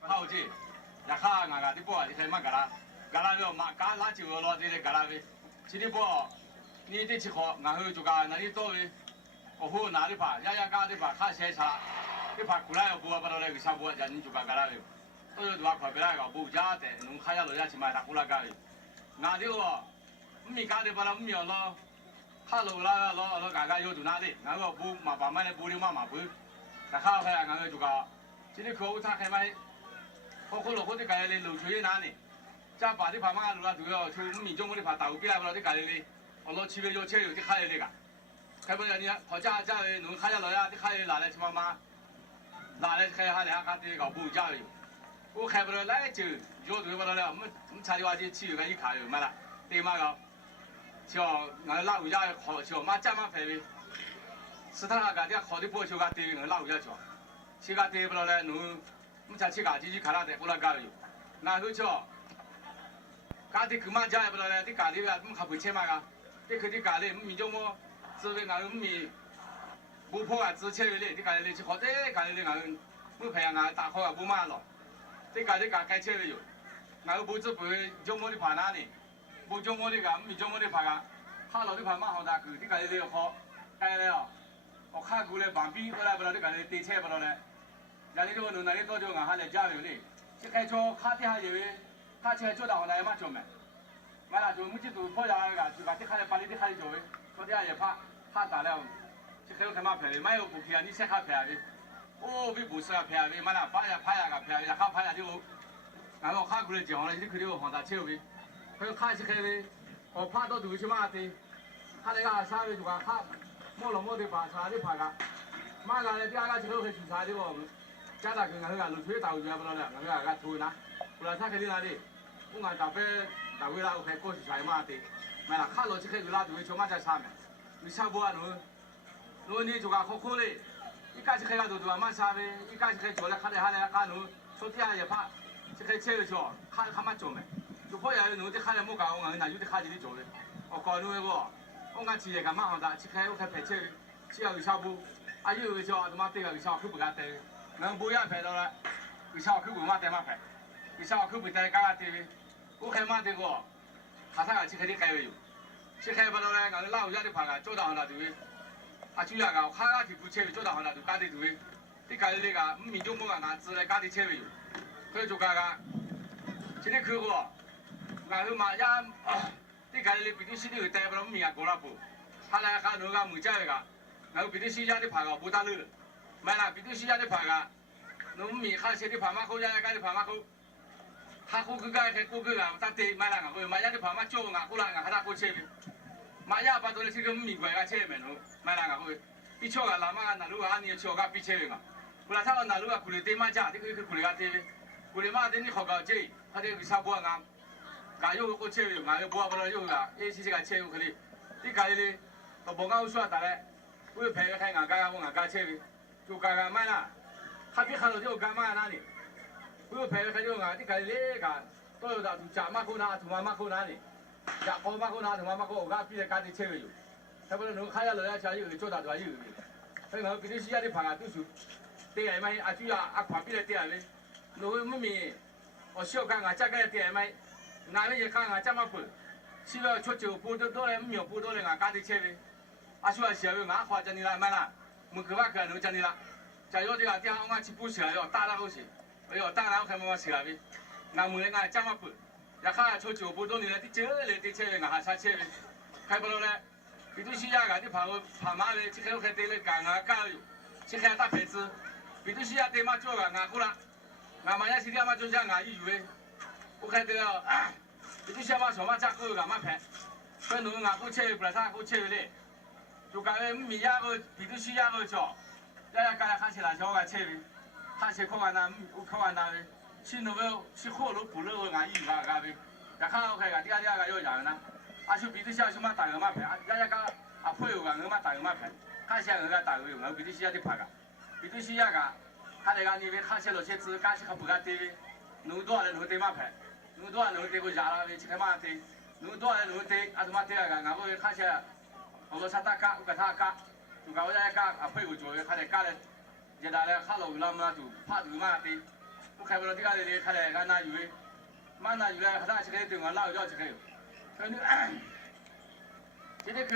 好这，呀卡伢伢的包，你看嘛嘎拉了嘛，嘎拉就了这个嘎拉呗。这里包，你得去好，然后就嘎那里到位，哦吼哪里爬，呀嘎的爬，卡先查，你爬过来要不把那个下坡，呀你就嘎嘎拉了。到时候就把快别来个，不加的，侬看下路下去买大过来嘎的。伢的哦，没嘎的把那没有了，卡路啦了嘎嘎有就哪里，然后不嘛把买的布的嘛不，那卡回来然后就嘎，这里客户他开买。好了，我的家里路水哪里？家把的爬嘛路啦，主要就民众我的爬大路边来不了的家里，我老七月要车有的开的个，开不了你好家的，侬开下来呀，的开拿来去嘛，拿来开下来下的搞不加油，我开不了来就要对不了了，我们差的话就汽油个一卡油买了，对嘛个，叫俺拉回家好叫嘛加嘛排的，是他那个的好的包修个对俺拉回家叫，去个对不了嘞侬。我们去家去看他的，过来搞有，然后叫，家的干嘛家也不知道嘞，的家里啊，我们还不钱嘛个，的去的家里，我们叫么，只为俺们不破啊，只钱的，的家里去好的家里俺我培养俺大好啊不嘛了，的家里该钱的有，俺不只不会叫么的爬哪里，不叫么的个，我们叫么的爬个，他老的爬嘛好大个，的家里好，该了，我看过来旁边过来不知道的家里对钱不知道嘞。那里头侬那里到就俺还来加油嘞，去开车卡底下有的，卡车做到好来嘛做没，买了就没去做跑下个，就把底下来把你底下来做的，到底下也怕打了，去开开嘛拍的，没有不拍你先卡拍的，哦比不是啊拍的，买了拍下个拍下，卡拍下就，然后卡过来讲了，你去的放大车的，还有卡去开的，哦拍到头去嘛的，他那个稍微就讲卡，摸了摸的拍啥的拍个，马上的第二个去后会出差的哦。家大跟俺个路水大路就不了了，俺个拖拿，后来他开的哪里？我俺大伯大回来我开过去才嘛的，买了卡路去开就拉就会全嘛在上面，你下坡啊侬你就讲好好嘞，一开始开个就嘛下呗，一开始开做了卡来下来卡侬，说底下也怕，去开车的时候卡他妈做没，就跑下侬的卡来莫搞，我俺那有的卡就的做的，我搞侬那个，我俺直接干嘛好的，去开我开排车，去要有下坡，啊有的时候他妈对个下口不敢对。俺不要拍到了，有小口不嘛带嘛拍，有小口不带干啥的，我开嘛的个，他啥个去开的开有，去开不到嘞，俺老家的拍个，做到那对，啊主要个，他个去不车做到那就干的对，你干的那个，民众不俺自来干的车有，可以做干个，今天去个，俺都嘛呀，你干的比如西的带不了米啊过了不，他来看那个木匠那个，俺比如西家的拍个不打漏了。买了，比如西家的爬个，侬米哈些的爬马口，家家的爬马口，他户口个开户口个，他得买了个，买家的爬马叫俺过来，俺还他过去的，买家把多的这个米贵个车没侬，买了个，比车个，那么那路个你车个比车个，后来他那路个过来对马家，这个过来个对，过来马的你好搞这，他这个啥不俺，俺有个车有，俺有不了有个，一起这个车有可能，你家里的，都不搞说打来，我陪个开俺家我俺家车的。就刚刚买了，他比看到就刚买哪里？我陪他就俺的个那个，都有的加马口拿，从马口拿的，加好马口拿，从马口我比的干的车有，他不能侬看下楼下车有做到多有的，所以我比如西家的朋友都是，对俺们啊主要啊旁边的对俺们，侬我们我小干俺家个对俺们，俺们也干俺家嘛不，去了出酒不都来没有不都来俺干的车的，啊说小有俺花叫你来买了。我可把可能讲你了，假如这个电话我去补起来哟，打好些，哎呦，打我看妈妈起来呗，俺们俺讲嘛不，也看出九不多年了，的这来的车俺还啥车呗，开不了嘞，比如西亚个的跑马嘞，去开开对了干俺干有，去开大牌子，比如西亚对嘛做个俺过来，俺妈呀去电嘛做下俺以为，我开对了，比如西亚嘛什么价格俺嘛拍，所以侬俺过车不来他过车嘞。就讲个米亚个，比如西亚个叫，家家看起来叫个车的，他去看完那，我看完那的，去那个去火炉补那个俺衣服个的，家看我看个，第二个要样呢，啊就比如像什么打个马牌，家家讲啊朋友个，我嘛打个马牌，看些人家打个有，我比如西亚的拍个，比如西亚个，他那个你们看些那些字，看些他不敢对，侬多少人会对马牌，侬多少人会对个家啦的，去看嘛对，侬多少人会对，啊什么对个，俺会看些。我说他干，我给他干，就搞我家干，啊配合作业，他得干了，现在呢，哈喽，那么就怕就嘛的，我开不了这个的，他来俺拿鱼，妈拿鱼来，他拿起来对我拿要起来，所以你，今天去。